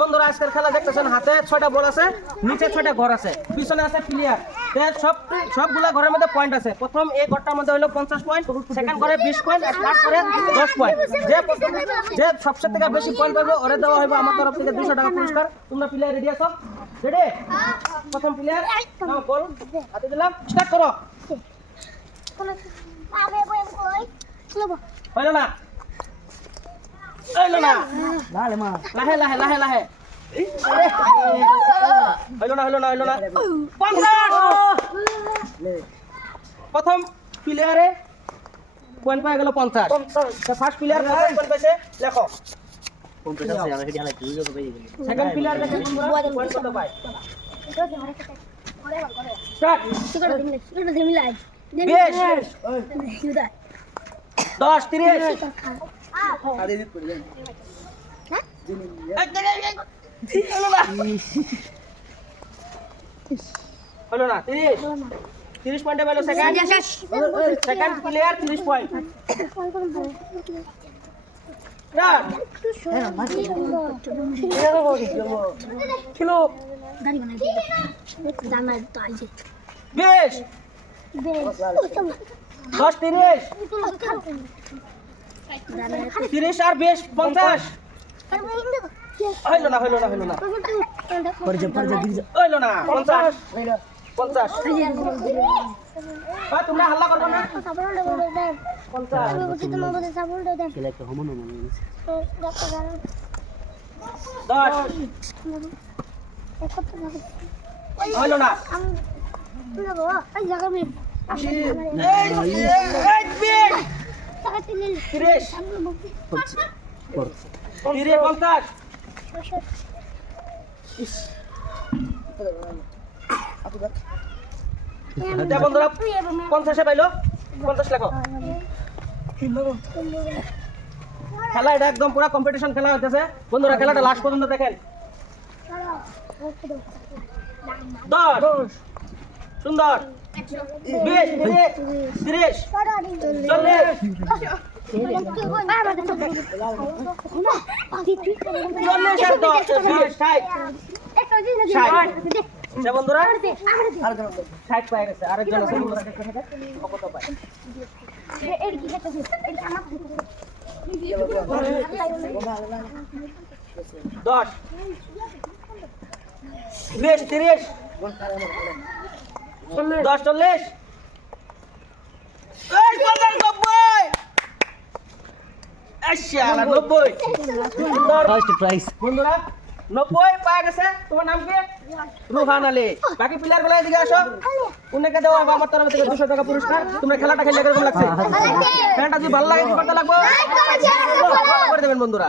বন্ধুরা আজকের খেলা দেখতেছেন, হাতে 6টা বল আছে, নিচে 6টা ঘর আছে, পিছনে আছে প্লেয়ার। সবগুলা ঘরের মধ্যে পয়েন্ট আছে। প্রথম এই ঘরটার মধ্যে হলো 50 পয়েন্ট, সেকেন্ড ঘরে 20 পয়েন্ট, আর থার্ড ঘরে 10 পয়েন্ট। যে সবচেয়ে থেকে বেশি পয়েন্ট পাবে ওরে দেওয়া হবে আমার তরফ থেকে 200 টাকা পুরস্কার। তোমরা প্লেয়ার রেডি আছো? রেডি? প্রথম প্লেয়ার নাও, বল হাতে দিলাম, স্টার্ট করো। হইলো না, হইলো না, লাহে লাহে লাহে লাহে, হইলো না হইলো না হইলো না। 50 প্রথম প্লেয়ারে পয়েন্ট পাই গেল 50। ফার্স্ট প্লেয়ার পয়েন্ট পাইছে, লেখো 50 আছে। আমি হেডি হালাইছি, বুঝো তো পেয়ে গেল। সেকেন্ড প্লেয়ার দেখেন তোমরা পয়েন্ট কত পায়। স্টার্ট। 10 30 হলো না 30 পয়েন্টে পেল সেকেন্ড প্লেয়ার 30 পয়েন্ট। ছিল 20 10 30 30 আর 20 50। হইলো না হইলো না হইলো না, হইলো না 50 50। তোমরা হাল্লা করবে না। 10 হইলো না, 50। বন্ধুরা 50 পাইলো, 50 লেখো। খেলা এটা একদম পুরো কম্পিটিশন খেলা হইতেছে বন্ধুরা, খেলাটা লাস্ট পর্যন্ত দেখেন। 10 সুন্দর, 20 30 40 বন্ধুরা 60 পাই গেছে। আরেকজন আছে কত পায়? 10 20 30 10 40 বন্ধুরা 90 পাওয়া গেছে। তোমার নাম কি? রুহান আলী। বাকি প্লেয়ার গুলো এদিকে আসো, উনাকে দেওয়া হবে আমার তরফ থেকে 200 টাকা পুরস্কার। তোমরা খেলাটা খেলে কেমন লাগছে? খেলাটা যদি ভালো লাগে কি করতে লাগবে? করে দেবেন বন্ধুরা।